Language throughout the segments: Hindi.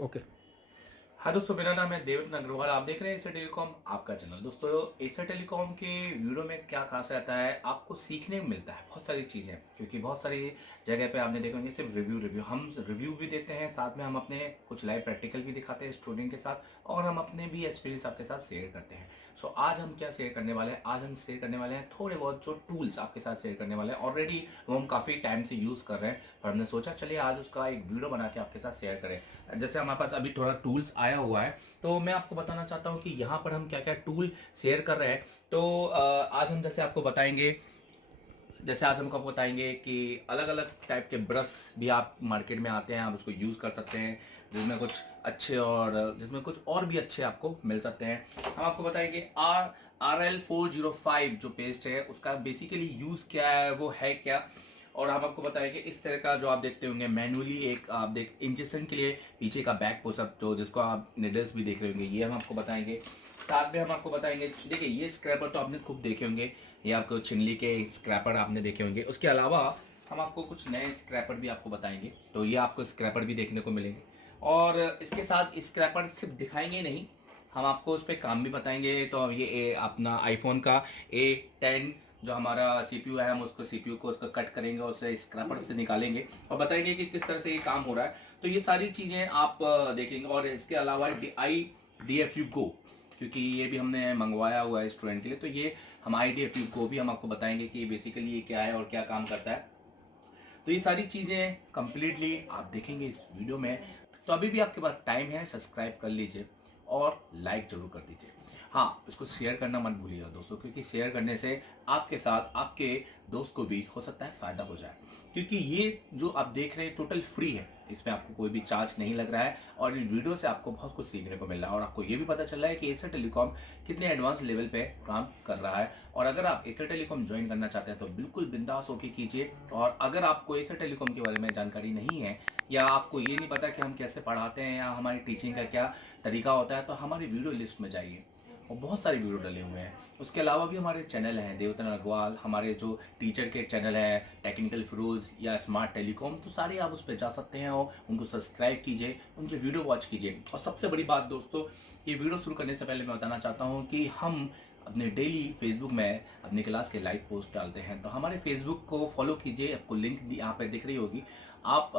ओके। हाँ दोस्तों, मेरा नाम है देवेंद्र अग्रवाल। आप देख रहे हैं एसर टेलीकॉम, आपका चैनल। दोस्तों, एसर टेलीकॉम के वीडियो में क्या खास रहता है, आपको सीखने को मिलता है बहुत सारी चीज़ें। क्योंकि बहुत सारी जगह पे आपने देखा होंगे सिर्फ रिव्यू रिव्यू हम रिव्यू भी देते हैं, साथ में हम अपने कुछ लाइव प्रैक्टिकल भी दिखाते हैं स्टूडेंट के साथ, और हम अपने भी एक्सपीरियंस आपके साथ शेयर करते हैं। सो आज हम क्या शेयर करने वाले हैं, आज हम शेयर करने वाले हैं थोड़े बहुत जो टूल्स आपके साथ शेयर करने वाले हैं। ऑलरेडी वो हम काफ़ी टाइम से यूज़ कर रहे हैं, पर हमने सोचा चलिए आज उसका एक वीडियो बना के आपके साथ शेयर करें। जैसे हमारे पास अभी थोड़ा टूल्स आया हुआ है, तो मैं आपको बताना चाहता हूँ कि यहाँ पर हम क्या क्या टूल शेयर कर रहे हैं। तो आज हम जैसे आपको बताएंगे, जैसे आज हम आपको बताएंगे कि अलग अलग टाइप के ब्रश भी आप मार्केट में आते हैं, आप उसको यूज़ कर सकते हैं, जिसमें कुछ अच्छे और जिसमें कुछ और भी अच्छे आपको मिल सकते हैं। हम आपको बताएंगे RL405 जो पेस्ट है उसका बेसिकली यूज़ क्या है, वो है क्या। और हम आपको बताएंगे इस तरह का जो आप देखते होंगे मैनुअली एक आप देख इंजेक्शन के लिए पीछे का बैक पुशअप, जो जिसको आप निडल्स भी देख रहे होंगे, ये हम आपको बताएंगे। साथ में हम आपको बताएंगे, देखिए ये स्क्रैपर तो आपने खूब देखे होंगे, ये आपको चिनली के स्क्रैपर आपने देखे होंगे। उसके अलावा हम आपको कुछ नए स्क्रैपर भी आपको बताएंगे, तो ये आपको स्क्रैपर भी देखने को मिलेंगे। और इसके साथ स्क्रैपर सिर्फ दिखाएंगे नहीं, हम आपको उस पर काम भी बताएंगे। तो अब ये अपना आईफोन का A10 जो हमारा सीपीयू है, हम उसको सीपीयू को उसका कट करेंगे और उसे स्क्रैपर से निकालेंगे और बताएंगे कि किस तरह से ये काम हो रहा है। तो ये सारी चीज़ें आप देखेंगे। और इसके अलावा IDFU गो, क्योंकि ये भी हमने मंगवाया हुआ है स्टूडेंट के लिए, तो ये हम IDFU गो भी हम आपको बताएंगे कि बेसिकली ये क्या है और क्या काम करता है। तो ये सारी चीज़ें कंप्लीटली आप देखेंगे इस वीडियो में। तो अभी भी आपके पास टाइम है, सब्सक्राइब कर लीजिए और लाइक जरूर कर दीजिए। हाँ, इसको शेयर करना मत भूलिएगा दोस्तों, क्योंकि शेयर करने से आपके साथ आपके दोस्त को भी हो सकता है फ़ायदा हो जाए। क्योंकि ये जो आप देख रहे हैं टोटल फ्री है, इसमें आपको कोई भी चार्ज नहीं लग रहा है, और इस वीडियो से आपको बहुत कुछ सीखने को मिल रहा है। और आपको ये भी पता चल रहा है कि एसर टेलीकॉम कितने एडवांस लेवल पे काम कर रहा है। और अगर आप एसर टेलीकॉम ज्वाइन करना चाहते हैं तो बिल्कुल बिंदास होकर कीजिए। और अगर आपको एसर टेलीकॉम के बारे में जानकारी नहीं है, या आपको ये नहीं पता कि हम कैसे पढ़ाते हैं या हमारी टीचिंग का क्या तरीका होता है, तो हमारी वीडियो लिस्ट में जाइए और बहुत सारे वीडियो डले हुए हैं। उसके अलावा भी हमारे चैनल हैं देवेंद्र अग्रवाल, हमारे जो टीचर के चैनल है टेक्निकल फिरोज या स्मार्ट टेलीकॉम, तो सारे आप उस पर जा सकते हैं और उनको सब्सक्राइब कीजिए, उनके वीडियो वॉच कीजिए। और सबसे बड़ी बात दोस्तों, ये वीडियो शुरू करने से पहले मैं बताना चाहता हूँ कि हम अपने डेली फेसबुक में अपनी क्लास के लाइव पोस्ट डालते हैं, तो हमारे फेसबुक को फॉलो कीजिए। आपको लिंक यहाँ पे दिख रही होगी, आप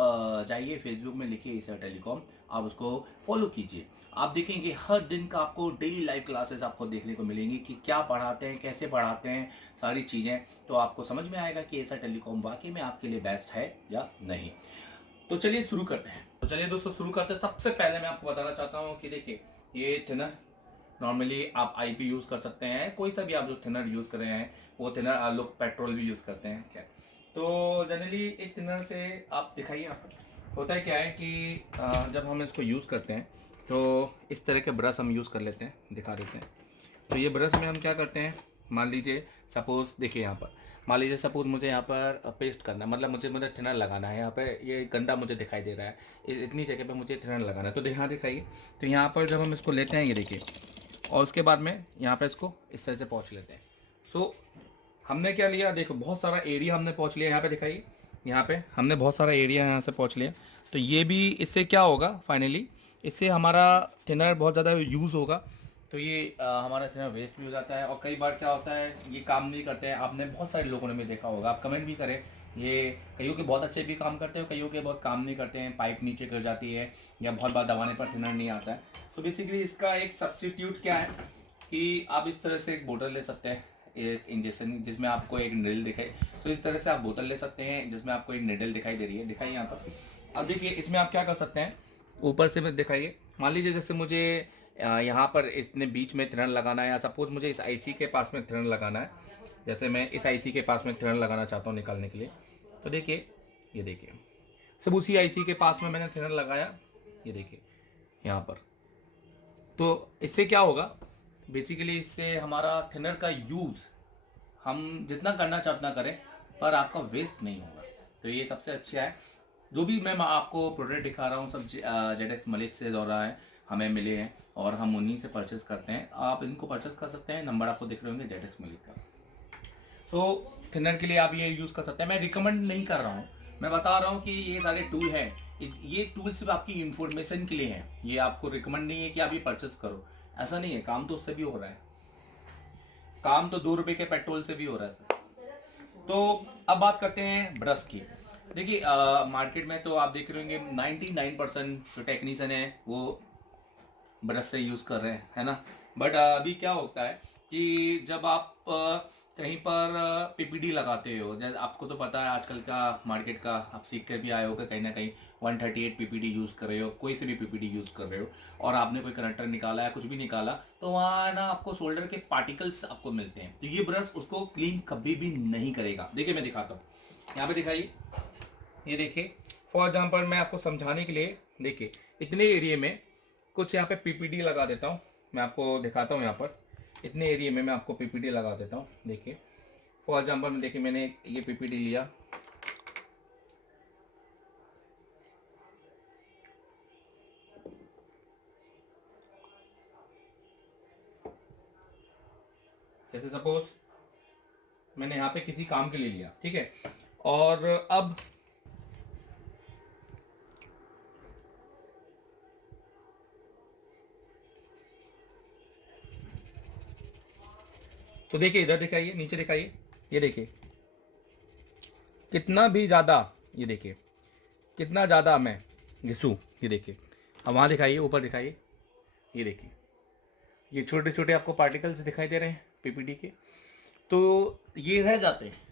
जाइए फेसबुक में, लिखिए एसर टेलीकॉम, आप उसको फॉलो कीजिए। आप देखेंगे हर दिन का आपको डेली लाइव क्लासेस आपको देखने को मिलेंगी कि क्या पढ़ाते हैं, कैसे पढ़ाते हैं, सारी चीज़ें। तो आपको समझ में आएगा कि एसर टेलीकॉम वाकई में आपके लिए बेस्ट है या नहीं। तो चलिए शुरू करते हैं। तो चलिए दोस्तों शुरू करते हैं। सबसे पहले मैं आपको बताना चाहता हूँ कि देखिए ये थिनर, नॉर्मली आप IP यूज़ कर सकते हैं, कोई सा भी आप जो थिनर यूज़ कर रहे हैं वो थिनर, आप लोग पेट्रोल भी यूज़ करते हैं क्या। तो जनरली एक थिनर से आप दिखाइए, यहाँ पर होता है क्या है कि जब हम इसको यूज़ करते हैं तो इस तरह के ब्रश हम यूज़ कर लेते हैं, दिखा देते हैं। तो ये ब्रश में हम क्या करते हैं, मान लीजिए सपोज़, देखिए यहाँ पर मान लीजिए सपोज़ मुझे यहाँ पर पेस्ट करना है, मतलब मुझे थिनर लगाना है। यहाँ पे ये गंदा मुझे दिखाई दे रहा है, इतनी जगह पे मुझे थिनर लगाना है। तो यहाँ दिखाइए, तो यहाँ पर जब हम इसको लेते हैं, ये देखिए, और उसके बाद में यहाँ पे इसको इस तरह से पहुँच लेते हैं। सो हमने क्या लिया, देखो बहुत सारा एरिया हमने पहुँच लिया। यहाँ पे दिखाइए, यहाँ पे हमने बहुत सारा एरिया यहाँ से पहुँच लिया। तो ये भी इससे क्या होगा फाइनली, इससे हमारा थिनर बहुत ज़्यादा यूज़ होगा। तो ये हमारा थिनर वेस्ट भी हो जाता है। और कई बार क्या होता है, ये काम नहीं करते हैं, आपने बहुत सारे लोगों ने भी देखा होगा, आप कमेंट भी करें, ये कईयों के बहुत अच्छे भी काम करते हैं, कईयों के बहुत काम नहीं करते हैं, पाइप नीचे गिर जाती है या बहुत बार दबाने पर थिनर नहीं आता है। सो बेसिकली इसका एक सब्स्टिट्यूट क्या है कि आप इस तरह से एक बोतल ले सकते हैं, एक इंजेक्शन जिसमें आपको एक निडल दिखाई। तो इस तरह से आप बोतल ले सकते हैं जिसमें आपको एक निडल दिखाई दे रही है, दिखाइए यहाँ पर। अब देखिए इसमें आप क्या कर सकते हैं, ऊपर से मैं दिखाइए, मान लीजिए जैसे मुझे यहाँ पर इसने बीच में थिनर लगाना है, या सपोज मुझे इस IC के पास में थिनर लगाना है, जैसे मैं इस IC के पास में थिनर लगाना चाहता हूँ निकालने के लिए। तो देखिए, ये देखिए, सब उसी IC के पास में मैंने थिनर लगाया, ये देखिए यहाँ पर। तो इससे क्या होगा, बेसिकली इससे हमारा थिनर का यूज़ हम जितना करना चाहे उतना करें, पर आपका वेस्ट नहीं होगा। तो ये सबसे अच्छा है। जो भी मैं आपको प्रोडक्ट दिखा रहा हूँ सब ZX मलिक से दौरा है, हमें मिले हैं और हम उन्हीं से परचेस करते हैं। आप इनको परचेस कर सकते हैं, नंबर आपको दिख रहे होंगे ZX मलिक का। सो थिनर के लिए आप ये यूज़ कर सकते हैं। मैं रिकमेंड नहीं कर रहा हूँ, मैं बता रहा हूँ कि ये सारे टूल हैं, ये टूल सिर्फ आपकी इंफॉर्मेशन के लिए हैं, ये आपको रिकमेंड नहीं है कि आप ये परचेस करो, ऐसा नहीं है। काम तो उससे भी हो रहा है, काम तो 2 रुपए के पेट्रोल से भी हो रहा है सर। तो अब बात करते हैं ब्रश की। देखिए मार्केट में तो आप देख रहे होंगे 99% जो टेक्नीशियन है वो ब्रश से यूज़ कर रहे हैं, है ना। बट अभी क्या होता है कि जब आप कहीं पर पीपीडी लगाते हो, जैसे आपको तो पता है आजकल का मार्केट का, आप सीख कर भी आए हो कि कहीं ना कहीं 138 पीपीडी यूज़ कर रहे हो, कोई से भी पीपीडी यूज़ कर रहे हो, और आपने कोई कनेक्टर निकाला है, कुछ भी निकाला, तो वहाँ ना आपको शोल्डर के पार्टिकल्स आपको मिलते हैं। तो ये ब्रश उसको क्लीन कभी भी नहीं करेगा। देखिए मैं दिखाता हूँ, यहाँ पे दिखाइए, ये देखिए फॉर एग्जाम्पल मैं आपको समझाने के लिए, देखिए इतने एरिया में कुछ यहाँ पे पीपीडी लगा देता हूँ, मैं आपको दिखाता हूँ। यहाँ पर इतने एरिया में मैं आपको पीपीडी लगा देता हूँ। देखिए फॉर एग्जाम्पल में, देखिए मैंने ये पीपीडी लिया, जैसे सपोज मैंने यहाँ पे किसी काम के लिए लिया, ठीक है, और अब तो देखिए इधर दिखाइए, नीचे दिखाइए, ये देखिए कितना भी ज़्यादा, ये देखिए कितना ज़्यादा मैं घिसूँ, ये देखिए। अब वहाँ दिखाइए, ऊपर दिखाइए, ये देखिए ये छोटे छोटे आपको पार्टिकल्स दिखाई दे रहे हैं पीपीडी के, तो ये रह जाते हैं।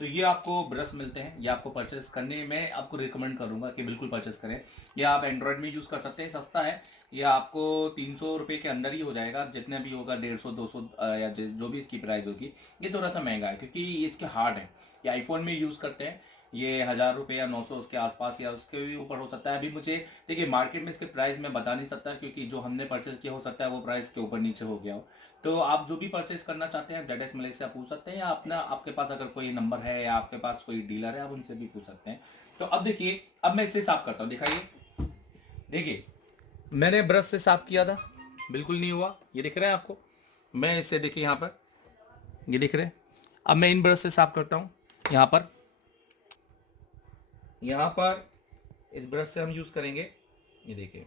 तो ये आपको ब्रश मिलते हैं, ये आपको परचेस करने में आपको रिकमेंड करूंगा कि बिल्कुल परचेस करें। ये आप एंड्रॉयड में यूज़ कर सकते हैं, सस्ता है, ये आपको 300 रुपये के अंदर ही हो जाएगा, जितने भी होगा 150 200 या जो भी इसकी प्राइस होगी। ये थोड़ा सा महंगा है क्योंकि इसके हार्ड है, ये आईफोन में यूज़ करते हैं, ये 1000 रुपये या 900 उसके आसपास या उसके भी ऊपर हो सकता है। अभी मुझे देखिए मार्केट में इसके प्राइस मैं बता नहीं सकता क्योंकि जो हमने परचेस किया हो सकता है वो प्राइस के ऊपर नीचे हो गया हो। तो आप जो भी परचेस करना चाहते हैं जेड एस मलई से आप पूछ सकते हैं, या अपना आपके पास अगर कोई नंबर है या आपके पास कोई डीलर है आप उनसे भी पूछ सकते हैं। तो अब देखिए, अब मैं इसे साफ करता हूँ, दिखाइए, देखिए मैंने ब्रश से साफ किया था, बिल्कुल नहीं हुआ, ये दिख रहा है आपको। मैं इसे देखिए यहाँ पर, ये दिख रहे हैं। अब मैं इन ब्रश से साफ करता हूँ, यहाँ पर, यहाँ पर इस ब्रश से हम यूज करेंगे, ये देखिए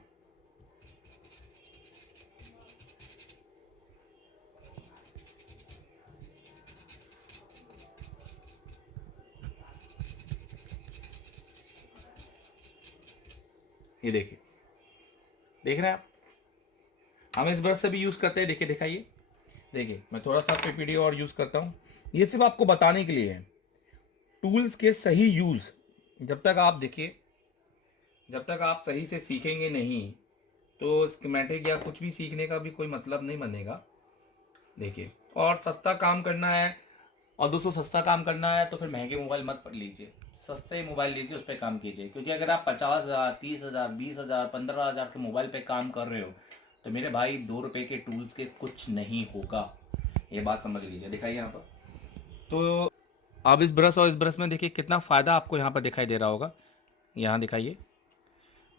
ये देखिए, देख रहे हैं आप, हम इस ब्रश से भी यूज करते हैं। देखिए दिखाइए, देखिए मैं थोड़ा सा पीपीडी और यूज करता हूँ, ये सिर्फ आपको बताने के लिए है टूल्स के सही यूज। जब तक आप देखिए, जब तक आप सही से सीखेंगे नहीं तो स्कीमेटिक या कुछ भी सीखने का भी कोई मतलब नहीं बनेगा। देखिए, और सस्ता काम करना है, और दोस्तों सस्ता काम करना है तो फिर महंगे मोबाइल मत लीजिए, सस्ते मोबाइल लीजिए, उस पर काम कीजिए। क्योंकि अगर आप 50,000 30,000 20,000 15,000 के मोबाइल पे काम कर रहे हो तो मेरे भाई 2 रुपए के टूल्स के कुछ नहीं होगा, ये बात समझ लीजिए। दिखाइए यहाँ पर, तो अब इस ब्रश और इस ब्रश में देखिए कितना फ़ायदा आपको यहाँ पर दिखाई दे रहा होगा, यहाँ दिखाइए,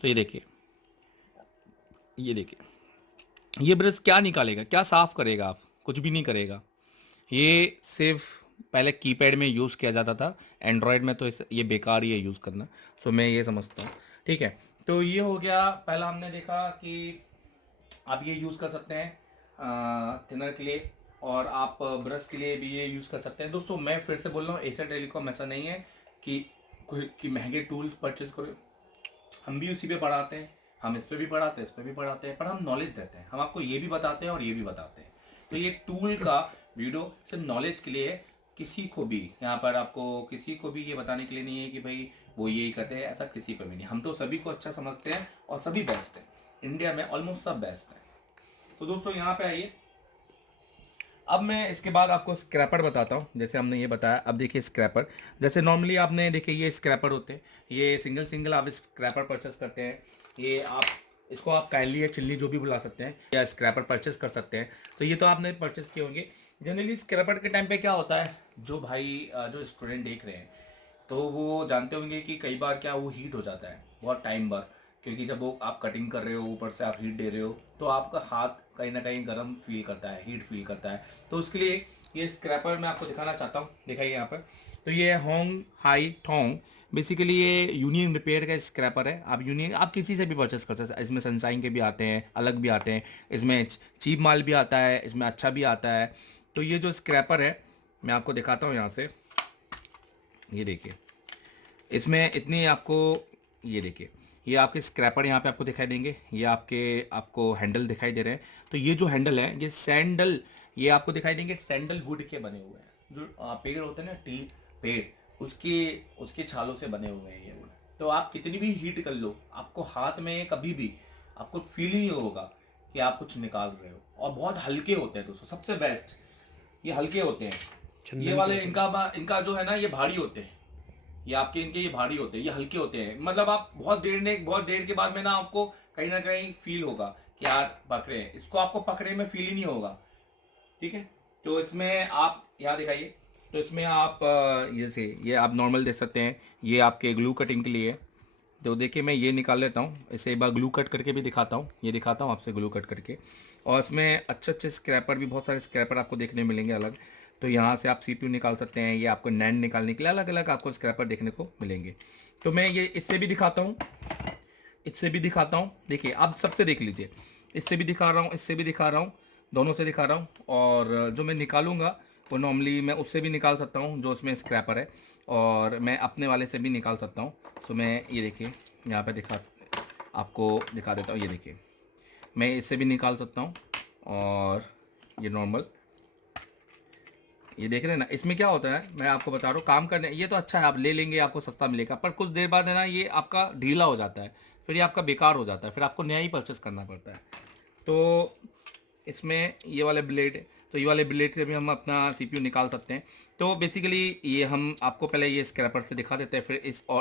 तो ये देखिए, ये देखिए ये ब्रश क्या निकालेगा, क्या साफ करेगा, आप कुछ भी नहीं करेगा। ये सिर्फ पहले कीपैड में यूज़ किया जाता था, एंड्रॉयड में तो ये बेकार ही है यूज़ करना, सो मैं ये समझता हूँ। ठीक है, तो ये हो गया, पहला हमने देखा कि आप ये यूज़ कर सकते हैं थिनर के लिए, और आप ब्रश के लिए भी ये यूज़ कर सकते हैं। दोस्तों मैं फिर से बोल रहा हूँ, एशिया टेलीकॉम ऐसा नहीं है कि कोई कि महंगे टूल्स परचेज करो, हम भी उसी पे पढ़ाते हैं, हम इस पे भी पढ़ाते हैं, इस पे भी पढ़ाते हैं, पर हम नॉलेज देते हैं, हम आपको ये भी बताते हैं और ये भी बताते हैं। तो ये टूल का वीडियो सिर्फ नॉलेज के लिए है, किसी को भी यहाँ पर आपको किसी को भी ये बताने के लिए नहीं है कि भाई वो यही करते हैं, ऐसा किसी पर भी नहीं। हम तो सभी को अच्छा समझते हैं और सभी बेस्ट है, इंडिया में ऑलमोस्ट सब बेस्ट है। तो दोस्तों यहाँ पे आइए, अब मैं इसके बाद आपको स्क्रैपर बताता हूँ। जैसे हमने ये बताया, अब देखिए स्क्रैपर, जैसे नॉर्मली आपने देखिए ये स्क्रैपर होते हैं, ये सिंगल सिंगल आप स्क्रैपर परचेस करते हैं, ये आप इसको आप काइली या चिल्ली जो भी बुला सकते हैं, या स्क्रैपर परचेस कर सकते हैं। तो ये तो आपने परचेस किए होंगे। जनरली स्क्रैपर के टाइम पे क्या होता है, जो भाई जो स्टूडेंट देख रहे हैं तो वो जानते होंगे कि कई बार क्या वो हीट हो जाता है बहुत टाइम पर, क्योंकि जब वो आप कटिंग कर रहे हो ऊपर से आप हीट दे रहे हो तो आपका हाथ कहीं ना कहीं गर्म फील करता है, हीट फील करता है। तो उसके लिए ये स्क्रैपर मैं आपको दिखाना चाहता हूँ, दिखाइए यहाँ पर। तो ये है होंग हाई थोंग बेसिकली ये यूनियन रिपेयर का स्क्रैपर है। आप किसी से भी परचेस कर सकते हैं। इसमें सनशाइन के भी आते हैं, अलग भी आते हैं, इसमें चीप माल भी आता है, इसमें अच्छा भी आता है। तो ये जो स्क्रैपर है मैं आपको दिखाता हूँ यहाँ से, ये देखिए इसमें इतनी आपको, ये देखिए ये आपके स्क्रैपर यहाँ पे आपको दिखाई देंगे, ये आपको हैंडल दिखाई दे रहे हैं। तो ये जो हैंडल है ये सैंडल, ये आपको दिखाई देंगे सैंडल वुड के बने हुए हैं। जो पेड़ होते हैं ना, टी पेड़, उसके उसके छालों से बने हुए हैं ये वुड। तो आप कितनी भी हीट कर लो, आपको हाथ में कभी भी आपको फील ही नहीं होगा कि आप कुछ निकाल रहे हो। और बहुत हल्के होते हैं दोस्तों, सबसे बेस्ट ये हल्के होते हैं। ये वाले इनका जो है ना ये भारी होते हैं, ये आपके इनके ये भारी होते हैं, ये हल्के होते हैं। मतलब आप बहुत देर के बाद में ना आपको कहीं ना कहीं फील होगा कि यार पकड़े हैं, इसको आपको पकड़े में फील ही नहीं होगा। ठीक है, तो इसमें आप यहाँ दिखाइए, तो इसमें आप ये आप नॉर्मल देख सकते हैं, ये आपके ग्लू कटिंग के लिए। तो देखिए मैं ये निकाल लेता हूँ, इसे एक बार ग्लू कट करके भी दिखाता हूँ, ये दिखाता हूँ आपसे ग्लू कट करके। और इसमें अच्छे स्क्रैपर भी, बहुत सारे स्क्रैपर आपको देखने मिलेंगे अलग। तो यहाँ से आप CPU निकाल सकते हैं, ये आपको नैंड निकालने के लिए अलग अलग आपको स्क्रैपर देखने को मिलेंगे। तो मैं ये इससे भी दिखाता हूँ, देखिए आप सबसे देख लीजिए, इससे भी दिखा रहा हूँ, इससे भी दिखा रहा हूँ, दोनों से दिखा रहा हूँ। और जो मैं निकालूंगा वो नॉर्मली मैं उससे भी निकाल सकता हूँ जो उसमें स्क्रैपर है, और मैं अपने वाले से भी निकाल सकता हूँ। तो मैं ये देखिए यहाँ पे आपको दिखा देता हूँ, ये देखिए मैं इससे भी निकाल सकता हूँ। और ये नॉर्मल, ये देख रहे हैं ना, इसमें क्या होता है मैं आपको बता रहा हूँ, काम करने ये तो अच्छा है, आप ले लेंगे आपको सस्ता मिलेगा, पर कुछ देर बाद है ना ये आपका ढीला हो जाता है, फिर ये आपका बेकार हो जाता है, फिर आपको नया ही परचेस करना पड़ता है। तो इसमें ये वाले ब्लेड, तो ये वाले ब्लेड से भी हम अपना CPU निकाल सकते हैं। तो बेसिकली ये हम आपको पहले ये स्क्रैपर से दिखा देते हैं, फिर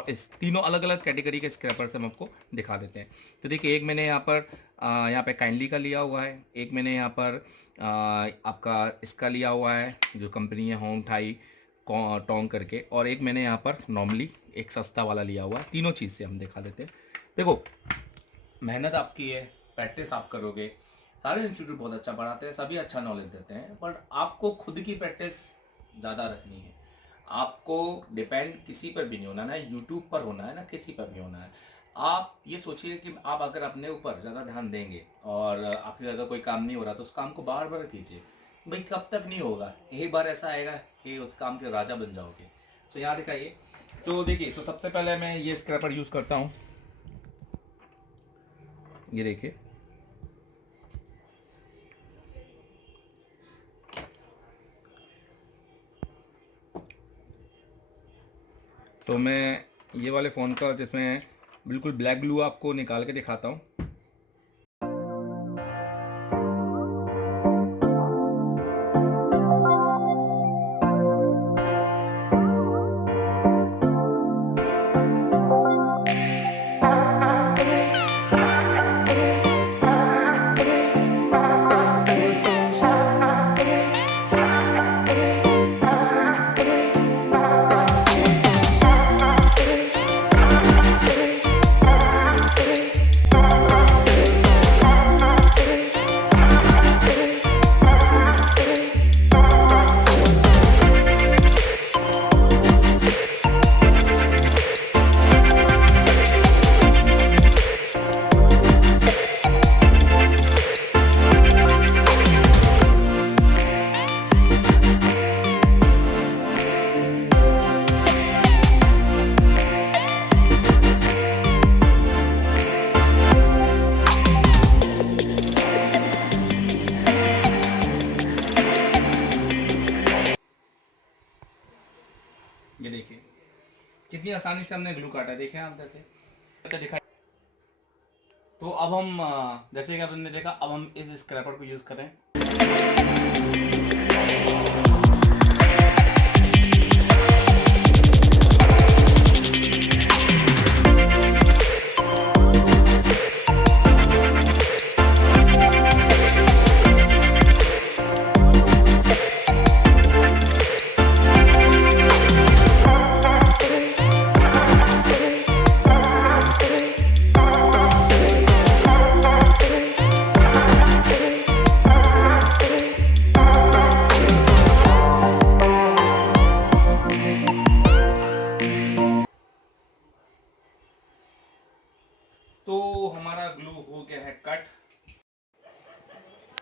इस तीनों अलग अलग कैटेगरी के स्क्रैपर से हम आपको दिखा देते हैं। तो देखिए एक मैंने यहाँ पे काइंडली का लिया हुआ है, एक मैंने यहाँ पर आपका इसका लिया हुआ है जो कंपनी है होंग थाई टोंग करके, और एक मैंने यहाँ पर नॉर्मली एक सस्ता वाला लिया हुआ है। तीनों चीज़ से हम दिखा देते हैं। देखो मेहनत आपकी है, प्रैक्टिस आप करोगे, सारे इंस्टीट्यूट बहुत अच्छा पढ़ाते हैं, सभी अच्छा नॉलेज देते हैं, पर आपको खुद की प्रैक्टिस ज़्यादा रखनी है। आपको डिपेंड किसी पर भी नहीं होना, ना यूट्यूब पर होना है ना किसी पर भी होना है। आप ये सोचिए कि आप अगर अपने ऊपर ज़्यादा ध्यान देंगे और आपसे ज़्यादा कोई काम नहीं हो रहा तो उस काम को बार बार कीजिए, भाई कब तक नहीं होगा, एक बार ऐसा आएगा कि उस काम के राजा बन जाओगे। तो यहाँ दिखाइए, तो देखिए तो सबसे पहले मैं ये स्क्रैपर यूज़ करता हूँ, ये देखिए तो मैं ये वाले फ़ोन का जिसमें बिल्कुल ब्लैक ग्लू आपको निकाल के दिखाता हूँ। ये देखिए कितनी आसानी से हमने ग्लू काटा, देखें आप जैसे दिखा। तो अब हम जैसे कि आपने देखा, अब हम इस स्क्रैपर को यूज़ करें। कट।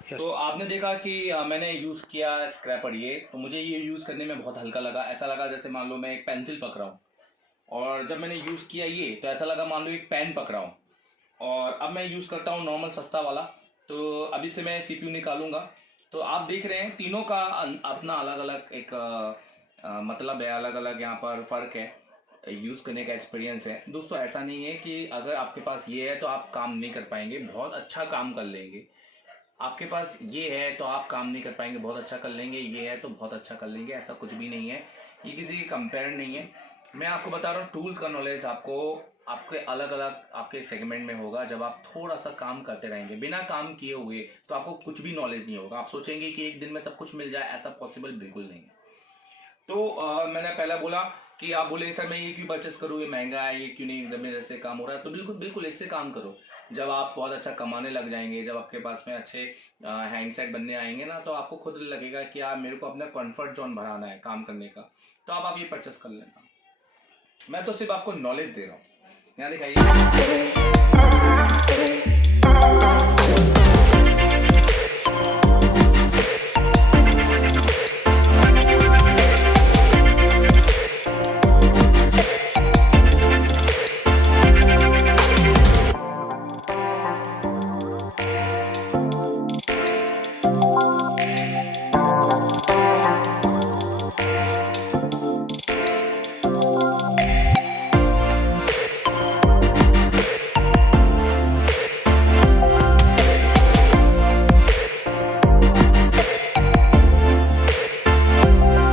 Yes. तो आपने देखा कि मैंने यूज़ किया स्क्रैपर ये, तो मुझे ये यूज़ करने में बहुत हल्का लगा। ऐसा लगा जैसे मान लो मैं एक पेंसिल पकड़ रहा हूँ, और जब मैंने यूज़ किया ये तो ऐसा लगा मान लो एक पेन पकड़ रहा हूँ। और अब मैं यूज़ करता हूँ नॉर्मल सस्ता वाला। तो अभी से मैं सीपीयू निकालूंगा। तो आप देख रहे हैं तीनों का अपना अलग अलग एक मतलब है, अलग अलग यहाँ पर फ़र्क है, यूज़ करने का एक्सपीरियंस है। दोस्तों ऐसा नहीं है कि अगर आपके पास ये है तो आप काम नहीं कर पाएंगे, बहुत अच्छा काम कर लेंगे। आपके पास ये है तो आप काम नहीं कर पाएंगे, बहुत अच्छा कर लेंगे, ये है तो बहुत अच्छा कर लेंगे, ऐसा कुछ भी नहीं है। ये किसी की कंपेयर नहीं है। मैं आपको बता रहा हूँ टूल्स का नॉलेज आपको आपके अलग अलग आपके सेगमेंट में होगा। जब आप थोड़ा सा काम करते रहेंगे बिना काम किए हुए तो आपको कुछ भी नॉलेज नहीं होगा। आप सोचेंगे कि एक दिन में सब कुछ मिल जाए, ऐसा पॉसिबल बिल्कुल नहीं है। तो मैंने पहले बोला कि आप बोले सर मैं ये क्यों परचेस करूँ, ये महंगा है, ये क्यों नहीं, जब मेरे से काम हो रहा है। तो बिल्कुल बिल्कुल इससे काम करो। जब आप बहुत अच्छा कमाने लग जाएंगे, जब आपके पास में अच्छे हैंडसेट बनने आएंगे ना, तो आपको खुद लगेगा कि यार मेरे को अपना कंफर्ट जोन बढ़ाना है काम करने का, तो आप ये परचेस कर लेना। मैं तो सिर्फ आपको नॉलेज दे रहा हूँ। यहाँ दिखाइए।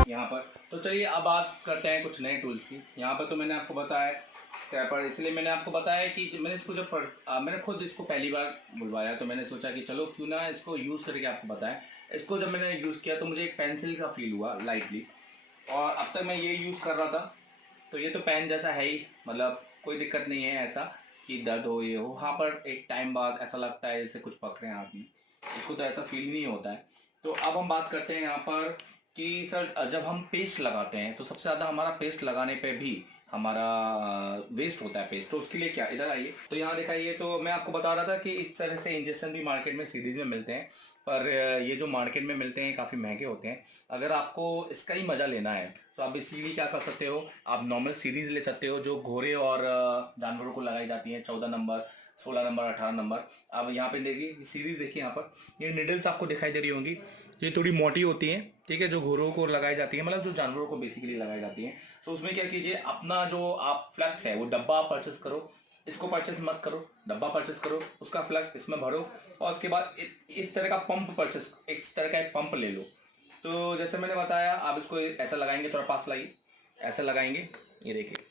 यहाँ पर तो चलिए अब बात करते हैं कुछ नए टूल्स की। यहाँ पर तो मैंने आपको बताया स्क्रैपर, इसलिए मैंने आपको बताया कि मैंने इसको जब मैंने खुद इसको पहली बार बुलवाया, तो मैंने सोचा कि चलो क्यों ना इसको यूज़ करके आपको बताएं। इसको जब मैंने यूज़ किया तो मुझे एक पेंसिल का फील हुआ लाइटली, और अब तक मैं ये यूज़ कर रहा था। तो ये तो पेन जैसा है ही, मतलब कोई दिक्कत नहीं है ऐसा कि दर्द हो ये हो। हाँ पर एक टाइम बाद ऐसा लगता है जैसे कुछ पकड़े हैं हाथ में, इसको तो ऐसा फील नहीं होता है। तो अब हम बात करते हैं यहाँ पर कि सर जब हम पेस्ट लगाते हैं तो सबसे ज़्यादा हमारा पेस्ट लगाने पे भी हमारा वेस्ट होता है पेस्ट। तो उसके लिए क्या, इधर आइए तो यहाँ दिखाइए। तो मैं आपको बता रहा था कि इस तरह से इंजेक्शन भी मार्केट में सीरीज में मिलते हैं, पर ये जो मार्केट में मिलते हैं काफ़ी महंगे होते हैं। अगर आपको इसका ही मज़ा लेना है तो आप बेसिकली क्या कर सकते हो, आप नॉर्मल सीरीज ले सकते हो जो घोड़े और जानवरों को लगाई जाती हैं, 14 नंबर, 16 नंबर, 18 नंबर। अब यहाँ पे देखिए सीरीज, देखिए यहाँ पर ये निडल्स आपको दिखाई दे रही होंगी। ये थोड़ी मोटी होती हैं, ठीक है, जो घोड़ों को लगाई जाती है, मतलब जो जानवरों को बेसिकली लगाई जाती हैं। तो उसमें क्या कीजिए, अपना जो आप फ्लक्स है वो डब्बा परचेस करो, इसको परचेस मत करो, डब्बा परचेस करो, उसका फ्लक्स इसमें भरो, और उसके बाद इस तरह का पंप परचेस, इस तरह का एक पंप ले लो। तो जैसे मैंने बताया आप इसको ऐसा लगाएंगे, थोड़ा पास लाइए, ऐसा लगाएंगे, ये देखिए।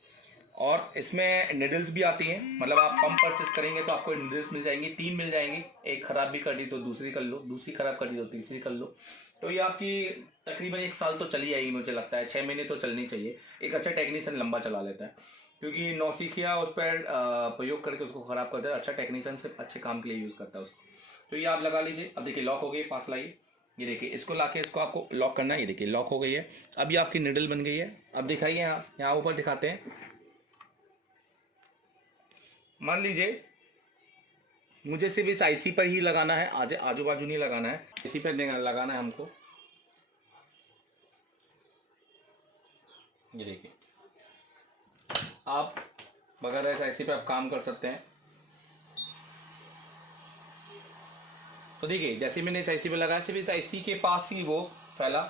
और इसमें निडल्स भी आती हैं, मतलब आप पंप परचेस करेंगे तो आपको निडल्स मिल जाएंगी, 3 मिल जाएंगी। एक ख़राब भी कर दी तो दूसरी कर लो, दूसरी ख़राब कर दी तो तीसरी कर लो। तो ये आपकी तकरीबन 1 साल तो चली जाएगी, मुझे लगता है 6 महीने तो चलनी चाहिए। एक अच्छा टेक्नीशियन लंबा चला लेता है, क्योंकि नौसिखिया उस पर प्रयोग करके उसको ख़राब करता है। अच्छा टेक्नीशियन सिर्फ अच्छे काम के लिए यूज़ करता है उसको। तो ये आप लगा लीजिए। अब देखिए लॉक हो गई, पास लाइए, ये देखिए इसको लाके इसको आपको लॉक करना है। ये देखिए लॉक हो गई है, अब ये आपकी निडल बन गई है। अब दिखाइए यहाँ ऊपर दिखाते हैं। मान लीजिए मुझे सिर्फ इस आईसी पर ही लगाना है, आजू बाजू नहीं लगाना है, इसी पर लगाना है हमको। ये देखिए आप बगैर इस आईसी पे आप काम कर सकते हैं। तो देखिए जैसे मैंने इस आईसी पे लगाया, सिर्फ इस आईसी के पास ही वो फैला।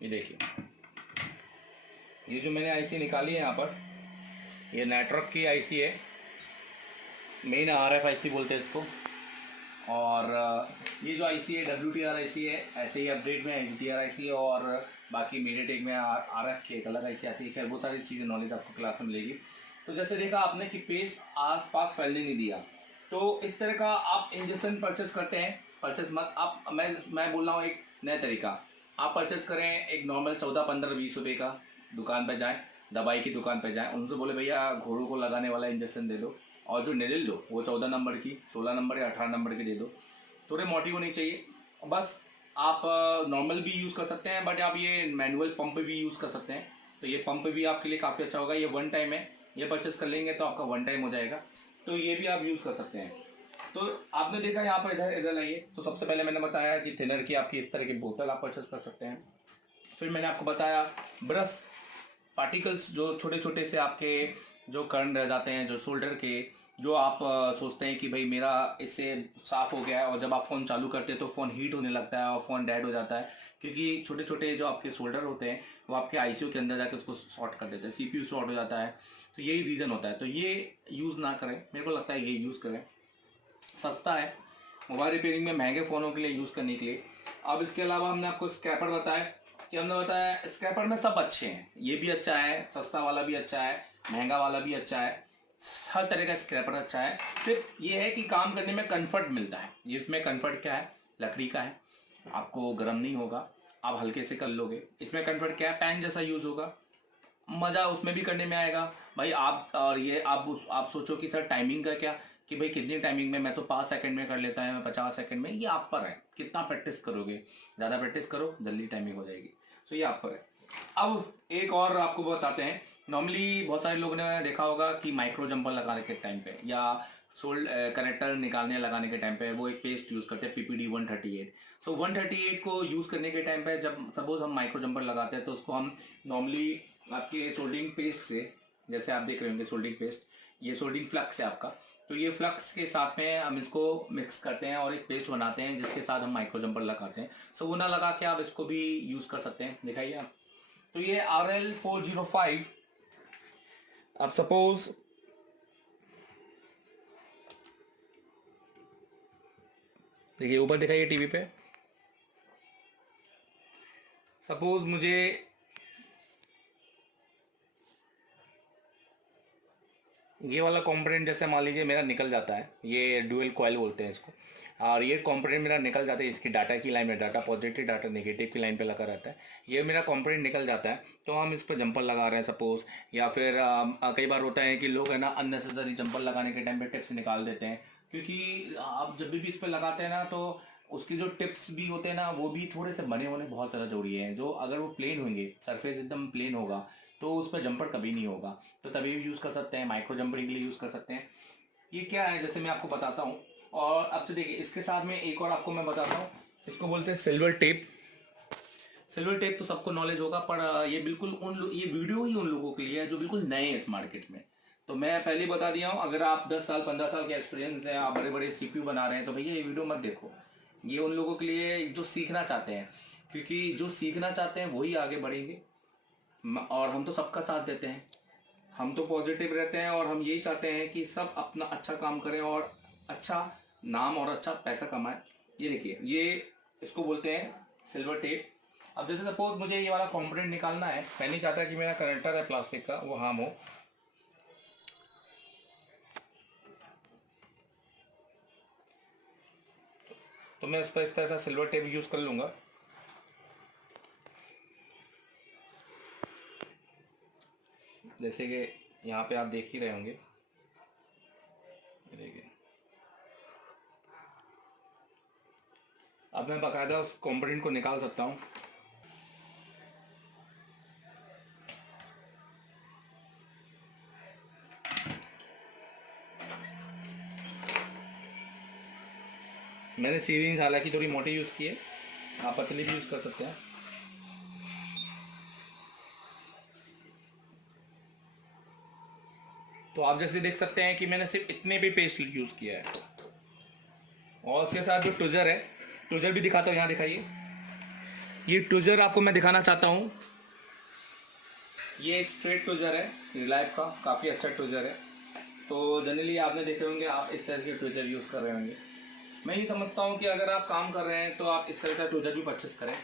ये देखिए ये जो मैंने आईसी निकाली है यहाँ पर, ये नेटवर्क की आईसी है, मेन आरएफ आईसी बोलते हैं इसको। और ये जो आईसी है WTR आईसी है, ऐसे ही अपडेट में HDR आईसी है, और बाकी मीडियाटेक में RF की एक अलग आईसी आती है। खैर वो सारी चीज़ें नॉलेज आपको क्लास में मिलेगी। तो जैसे देखा आपने कि पेस्ट आस पास फैलने नहीं दिया, तो इस तरह का आप इंजेक्शन परचेस करते हैं, परचेस मत आप, मैं बोल रहा हूँ एक नया तरीका। आप परचेस करें एक नॉर्मल 14, 15, 20 रुपये का, दुकान पर जाएँ, दवाई की दुकान पर जाएँ, उनसे बोले भैया घोड़ों को लगाने वाला इंजेक्शन दे दो, और जो निडल लो वो 14 नंबर की, 16 नंबर या 18 नंबर की दे दो। थोड़े मोटी होनी चाहिए बस। आप नॉर्मल भी यूज़ कर सकते हैं, बट आप ये मैनुअल पंप भी यूज़ कर सकते हैं। तो ये पंप भी आपके लिए काफ़ी अच्छा होगा। ये वन टाइम है, ये परचेस कर लेंगे तो आपका वन टाइम हो जाएगा, तो ये भी आप यूज़ कर सकते हैं। तो आपने देखा यहाँ पर, इधर इधर लाइए। तो सबसे पहले मैंने बताया कि थिनर की आपकी इस तरह की बोतल आप परचेस कर सकते हैं। फिर मैंने आपको बताया ब्रश, पार्टिकल्स जो छोटे छोटे से आपके जो कण रह जाते हैं, जो शोल्डर के, जो आप सोचते हैं कि भाई मेरा इससे साफ़ हो गया है, और जब आप फ़ोन चालू करते हैं तो फ़ोन हीट होने लगता है और फ़ोन डेड हो जाता है, क्योंकि छोटे छोटे जो आपके शोल्डर होते हैं वो आपके आईसीयू के अंदर जाकर उसको शॉर्ट कर देते हैं, सीपीयू शॉर्ट हो जाता है। तो यही रीज़न होता है। तो ये यूज़ ना करें, मेरे को लगता है ये यूज़ करें, सस्ता है मोबाइल रिपेयरिंग में, महंगे फ़ोनों के लिए यूज़ करने के लिए। अब इसके अलावा हमने आपको स्क्रैपर बताया कि हमने बताया स्क्रैपर में सब अच्छे हैं, ये भी अच्छा है, सस्ता वाला भी अच्छा है, महंगा वाला भी अच्छा है, हर तरह का स्क्रैपर अच्छा है। सिर्फ ये है कि काम करने में कंफर्ट मिलता है। ये इसमें कंफर्ट क्या है, लकड़ी का है, आपको गर्म नहीं होगा, आप हल्के से कर लोगे। इसमें कंफर्ट क्या है, पैन जैसा यूज़ होगा, मज़ा उसमें भी करने में आएगा भाई। आप और ये आप सोचो कि सर टाइमिंग का क्या, कि भाई कितनी टाइमिंग में, मैं तो 5 सेकंड में कर लेता है, मैं 50 सेकंड में, ये आप पर है कितना प्रैक्टिस करोगे। ज़्यादा प्रैक्टिस करो जल्दी टाइमिंग हो जाएगी, तो ये आप पर है। अब एक और आपको बताते हैं। नॉर्मली बहुत सारे लोगों ने देखा होगा कि माइक्रो जंपर लगाने के टाइम पे या सोल्ड कनेक्टर निकालने लगाने के टाइम पे वो एक पेस्ट यूज़ करते हैं, PPD 138। सो 138 को यूज़ करने के टाइम पे जब सपोज हम माइक्रो जंपर लगाते हैं तो उसको हम नॉर्मली आपके सोल्डिंग पेस्ट से, जैसे आप देख रहे होंगे सोल्डिंग पेस्ट, ये सोल्डिंग फ्लक्स है आपका, तो ये फ्लक्स के साथ में हम इसको मिक्स करते हैं और एक पेस्ट बनाते हैं जिसके साथ हम माइक्रो जंपर लगाते हैं। सो वो ना लगा के आप इसको भी यूज़ कर सकते हैं, दिखाइए आप। तो ये RL405, अब सपोज देखिए ऊपर दिखाइए टीवी पे, सपोज मुझे ये वाला कंपोनेंट जैसे मान लीजिए मेरा निकल जाता है, ये डुअल कॉइल बोलते हैं इसको, और ये कंपोनेंट मेरा निकल जाता है, इसकी डाटा की लाइन में, डाटा पॉजिटिव डाटा नेगेटिव की लाइन पे लगा रहता है, ये मेरा कंपोनेंट निकल जाता है, तो हम इस पर जंपर लगा रहे हैं सपोज। या फिर कई बार होता है कि लोग है ना अननेसेसरी जंपर लगाने के टाइम पे टिप्स निकाल देते हैं, क्योंकि आप जब भी इस पर लगाते हैं ना तो उसकी जो टिप्स भी होते हैं ना वो भी थोड़े से बने होने बहुत ज़्यादा जरूरी है। जो अगर वो प्लेन होंगे, सरफेस एकदम प्लेन होगा, तो उस पर जंपर कभी नहीं होगा। तो तभी भी यूज़ कर सकते हैं, माइक्रो जंपरिंग के लिए यूज़ कर सकते हैं। ये क्या है जैसे मैं आपको बताता हूँ। और अब तो देखिए इसके साथ में एक और आपको मैं बताता हूँ, इसको बोलते हैं सिल्वर टेप। सिल्वर टेप तो सबको नॉलेज होगा, पर ये बिल्कुल ये वीडियो ही उन लोगों के लिए है जो बिल्कुल नए हैं इस मार्केट में। तो मैं पहले ही बता दिया हूँ, अगर आप 10 साल 15 साल के एक्सपीरियंस है, आप बड़े बड़े CPU बना रहे हैं, तो भैया ये वीडियो मत देखो। ये उन लोगों के लिए जो सीखना चाहते हैं, क्योंकि जो सीखना चाहते हैं वही आगे बढ़ेंगे। और हम तो सबका साथ देते हैं, हम तो पॉजिटिव रहते हैं, और हम यही चाहते हैं कि सब अपना अच्छा काम करें और अच्छा नाम और अच्छा पैसा कमाएं। ये देखिए, ये इसको बोलते हैं सिल्वर टेप। अब जैसे सपोज मुझे ये वाला कंपोनेंट निकालना है, मैं नहीं चाहता कि मेरा कनेक्टर है प्लास्टिक का वो हार्म हो, तो मैं उस पर इस तरह से सिल्वर टेप यूज़ कर लूँगा। जैसे कि यहाँ पे आप देख ही रहे होंगे, ये देखिए। अब मैं बाकायदा उस कंपोनेंट को निकाल सकता हूँ। मैंने सीरीज हालांकि थोड़ी मोटी यूज़ की है, आप पतली भी यूज़ कर सकते हैं। तो आप जैसे देख सकते हैं कि मैंने सिर्फ इतने भी पेस्ट यूज़ किया है। और उसके साथ जो ट्विजर है, ट्विजर भी दिखाता हूँ, यहाँ दिखाइए। ये ट्विजर आपको मैं दिखाना चाहता हूँ। ये स्ट्रेट ट्विजर है रिलायफ का, काफ़ी अच्छा ट्विजर है। तो जनरली आपने देखे होंगे, आप इस तरह के ट्विजर यूज़ कर रहे होंगे। मैं ये समझता हूँ कि अगर आप काम कर रहे हैं तो आप इस तरह का ट्विजर भी परचेस करें।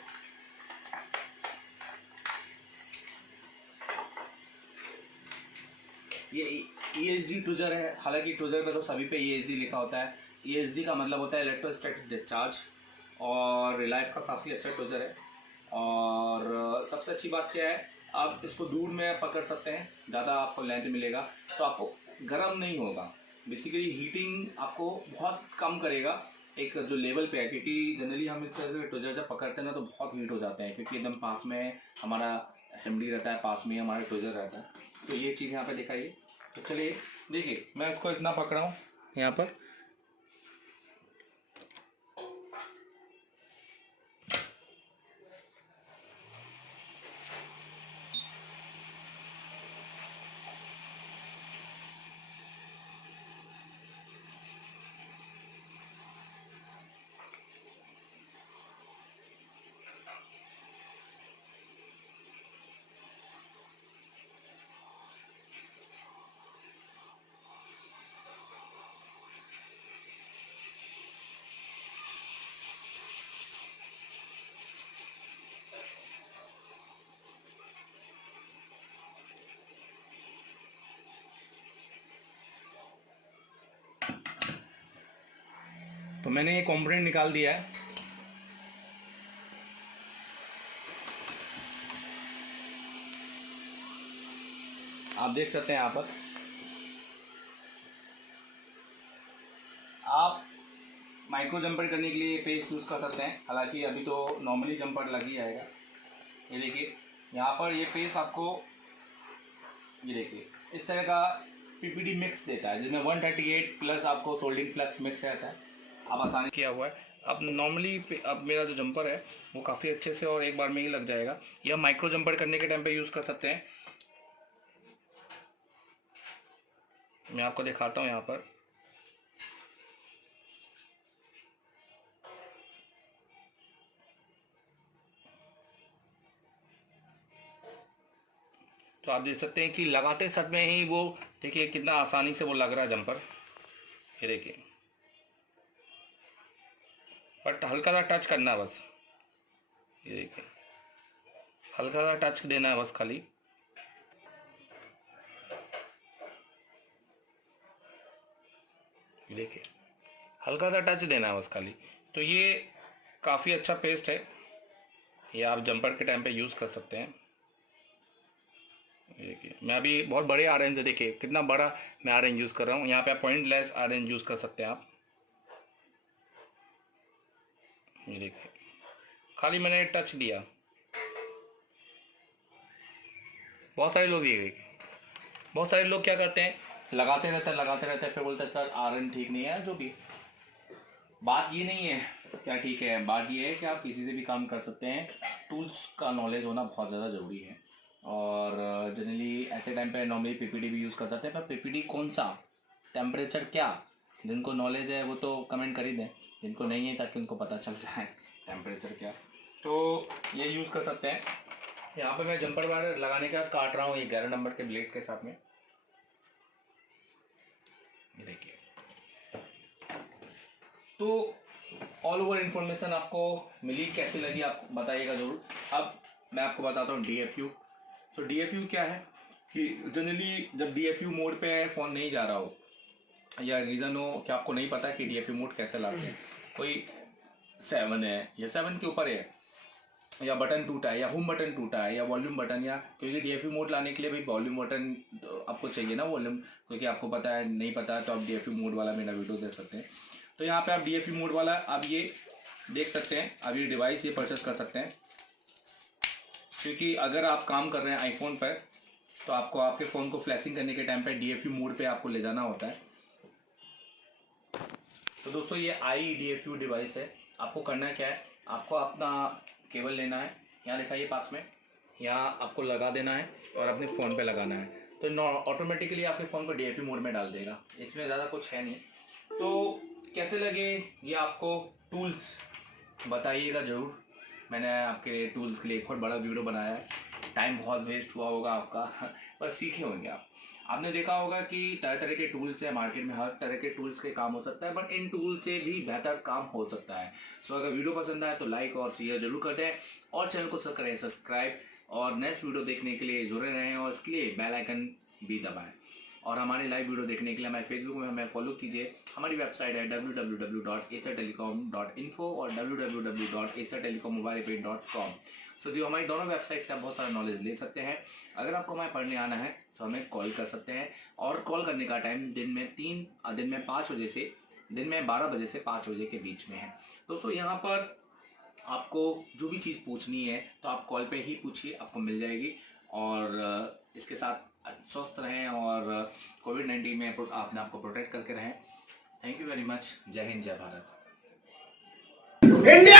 ये ESD ट्विजर है, हालांकि ट्विजर पे तो सभी पे ESD लिखा होता है। ESD का मतलब होता है इलेक्ट्रोस्टैटिक डिस्चार्ज, और रिलायफ का काफ़ी अच्छा ट्विजर है। और सबसे अच्छी बात क्या है, आप इसको दूर में पकड़ सकते हैं, ज़्यादा आपको लेंथ मिलेगा, तो आपको गर्म नहीं होगा। बेसिकली हीटिंग आपको बहुत कम करेगा एक जो लेवल पे है, क्योंकि जनरली हम इस तरह से ट्विज़र जब पकड़ते हैं ना तो बहुत हीट हो जाते हैं, क्योंकि एकदम पास में हमारा असेंबली रहता है, पास में ही हमारा ट्विज़र रहता है। तो ये चीज़ यहाँ पे दिखाइए। तो चलिए देखिए, मैं इसको इतना पकड़ा हूँ यहाँ पर, तो मैंने ये कॉम्पोनेंट निकाल दिया है। आप देख सकते हैं यहाँ पर, आप माइक्रो जंपर करने के लिए पेस्ट यूज़ कर सकते हैं, हालांकि अभी तो नॉर्मली जंपर लग ही आएगा। ये देखिए यहाँ पर ये पेस्ट आपको, ये देखिए इस तरह का पीपीडी मिक्स देता है, जिसमें 138 प्लस आपको सोल्डिंग फ्लक्स मिक्स रहता है। अब आसानी किया हुआ है। अब नॉर्मली अब मेरा जो जंपर है वो काफ़ी अच्छे से और एक बार में ही लग जाएगा। यह माइक्रो जंपर करने के टाइम पे यूज़ कर सकते हैं। मैं आपको दिखाता हूँ यहाँ पर, तो आप देख सकते हैं कि लगाते सट में ही वो, देखिए कितना आसानी से वो लग रहा है जंपर। ये देखिए, बट हल्का सा टच करना है बस। ये देखिए हल्का सा टच देना है बस खाली। देखिए हल्का सा टच देना है बस खाली। तो ये काफ़ी अच्छा पेस्ट है, ये आप जंपर के टाइम पे यूज़ कर सकते हैं। देखिए मैं अभी बहुत बड़े ऑरेंज है, देखिए कितना बड़ा मैं ऑरेंज यूज़ कर रहा हूँ। यहाँ पे आप पॉइंटलेस ऑरेंज यूज़ कर सकते हैं आप। ये देखिए खाली मैंने टच दिया। बहुत सारे लोग, ये देखिए बहुत सारे लोग क्या करते हैं, लगाते रहते हैं, फिर बोलते हैं सर ऑरेंज ठीक नहीं है। जो भी बात ये नहीं है क्या ठीक है, बात ये है कि आप किसी से भी काम कर सकते हैं। टूल्स का नॉलेज होना बहुत ज़्यादा ज़रूरी है। और जनरली ऐसे टाइम पे नॉर्मली पीपीडी भी यूज़ कर सकते हैं, पर पीपीडी कौन सा, टेम्परेचर क्या, जिनको नॉलेज है वो तो कमेंट कर ही दें, जिनको नहीं है ताकि उनको पता चल जाए टेम्परेचर क्या। तो ये यूज़ कर सकते हैं। यहाँ पे मैं जंपर वायर लगाने के बाद काट रहा हूँ ये 11 नंबर के ब्लेड के साथ में। देखिए तो ऑल ओवर इन्फॉर्मेशन आपको मिली, कैसी लगी आप बताइएगा ज़रूर। अब मैं आपको बताता हूँ DFU। तो DFU क्या है कि जनरली जब DFU मोड पे फ़ोन नहीं जा रहा हो, या रीज़न हो कि आपको नहीं पता कि DFU मोड कैसे लाते हैं, कोई 7 है या 7 के ऊपर है, या बटन टूटा है, या होम बटन टूटा है, या वॉल्यूम बटन, या क्योंकि DFU मोड लाने के लिए भाई वॉल्यूम बटन आपको चाहिए ना, वॉल्यूम, क्योंकि आपको पता है, नहीं पता है तो आप DFU मोड वाला मेरा वीडियो देख सकते हैं। तो यहाँ पे आप DFU मोड वाला आप ये देख सकते हैं, अब ये डिवाइस ये परचेस कर सकते हैं। क्योंकि अगर आप काम कर रहे हैं आईफोन पर, तो आपको आपके फ़ोन को फ्लैशिंग करने के टाइम पे DFU मोड पे आपको ले जाना होता है। तो दोस्तों ये iDFU डिवाइस है। आपको करना क्या है, आपको अपना केबल लेना है, यहाँ दिखाइए पास में, यहाँ आपको लगा देना है और अपने फ़ोन पे लगाना है, तो ऑटोमेटिकली आपके फ़ोन को DFU मोड में डाल देगा। इसमें ज़्यादा कुछ है नहीं। तो कैसे लगे ये आपको टूल्स, बताइएगा ज़रूर। मैंने आपके टूल्स के लिए एक और बड़ा वीडियो बनाया है, टाइम बहुत वेस्ट हुआ होगा आपका पर सीखे होंगे आप। आपने देखा होगा कि तरह तरह के टूल्स है मार्केट में, हर तरह के टूल्स के काम हो सकता है, बट इन टूल से भी बेहतर काम हो सकता है। सो अगर वीडियो पसंद आए तो लाइक और शेयर जरूर कर दें, और चैनल को करें सब्सक्राइब, और नेक्स्ट वीडियो देखने के लिए जुड़े रहें, और इसके लिए बेल आइकन भी दबाएं। और हमारे लाइव वीडियो देखने के लिए हमारे फेसबुक में हमें फॉलो कीजिए। हमारी वेबसाइट है www.acertelecom.info और www.acertelecommobilepay.com। सो जो हमारी दोनों वेबसाइट से आप बहुत सारा नॉलेज ले सकते हैं। अगर आपको हमारे पढ़ने आना है तो हमें कॉल कर सकते हैं। और कॉल करने का टाइम दिन में 5 बजे से दिन में 12 बजे से 5 बजे के बीच में है। दोस्तों यहाँ पर आपको जो भी चीज़ पूछनी है तो आप कॉल पे ही पूछिए, आपको मिल जाएगी। और इसके साथ स्वस्थ रहें और कोविड-19 में अपने आप को प्रोटेक्ट करके रहें। Thank you very much. जय हिंद, जय भारत। इंडिया